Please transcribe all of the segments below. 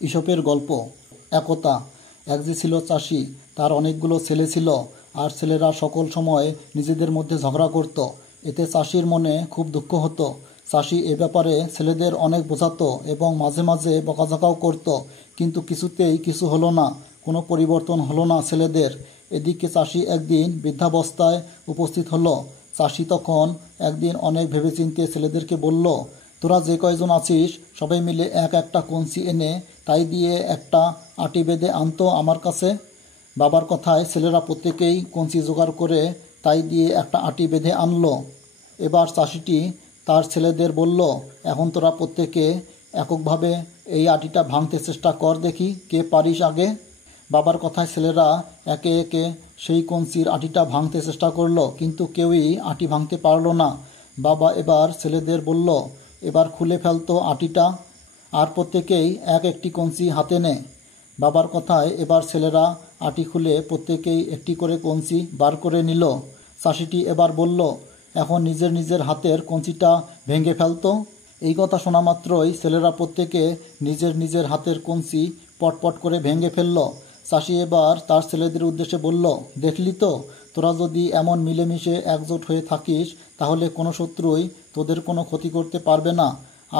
ঈশপের গল্প। একতা এক যে ছিল চাষি, তার অনেকগুলো ছেলে ছিল, আর ছেলেরা সকল সময় নিজেদের মধ্যে ঝগড়া করত। এতে চাষির মনে খুব দুঃখ হতো। চাষি এ ব্যাপারে ছেলেদের অনেক বোঝাতো এবং মাঝে মাঝে বকাঝকাও করত, কিন্তু কিছুতেই কিছু হলো না, কোনো পরিবর্তন হলো না ছেলেদের। এদিকে চাষি একদিন বৃদ্ধাবস্থায় উপস্থিত হলো। চাষি তখন একদিন অনেক ভেবেচিন্তে ছেলেদেরকে বলল, তোরা যে কয়জন আছিস সবাই মিলে এক একটা কঞ্চি এনে তাই দিয়ে একটা আটি বেঁধে আনতো আমার কাছে। বাবার কথায় ছেলেরা প্রত্যেকেই কঞ্চি জোগাড় করে তাই দিয়ে একটা আটি বেঁধে আনলো। এবার চাষিটি তার ছেলেদের বলল, এখন তোরা প্রত্যেকে এককভাবে এই আটিটা ভাঙতে চেষ্টা কর, দেখি কে পারিস আগে। বাবার কথায় ছেলেরা একে একে সেই কঞ্চির আটিটা ভাঙতে চেষ্টা করলো, কিন্তু কেউই আটি ভাঙতে পারল না। বাবা এবার ছেলেদের বলল, এবার খুলে ফেলতো আটিটা, আর প্রত্যেকেই এক একটি কঞ্চি হাতে নে। বাবার কথায় এবার ছেলেরা আটি খুলে প্রত্যেকেই একটি করে কঞ্চি বার করে নিল। চাষিটি এবার বলল, এখন নিজের নিজের হাতের কঞ্চিটা ভেঙে ফেলতো। এই কথা শোনা মাত্রই ছেলেরা প্রত্যেকে নিজের নিজের হাতের কঞ্চি পটপট করে ভেঙে ফেলল। চাষি এবার তার ছেলেদের উদ্দেশ্যে বলল, দেখলি তো, তোরা যদি এমন মিলেমিশে একজোট হয়ে থাকিস তাহলে কোনো শত্রুই তোদের কোনো ক্ষতি করতে পারবে না।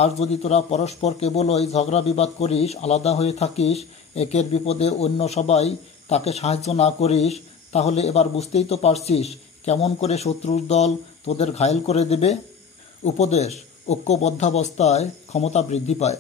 আর যদি তোরা পরস্পর কেবলই ঝগড়া বিবাদ করিস, আলাদা হয়ে থাকিস, একের বিপদে অন্য সবাই তাকে সাহায্য না করিস, তাহলে এবার বুঝতেই তো পারছিস কেমন করে শত্রুর দল তোদের ঘায়েল করে দেবে। উপদেশ: ঐক্যবদ্ধাবস্থায় ক্ষমতা বৃদ্ধি পায়।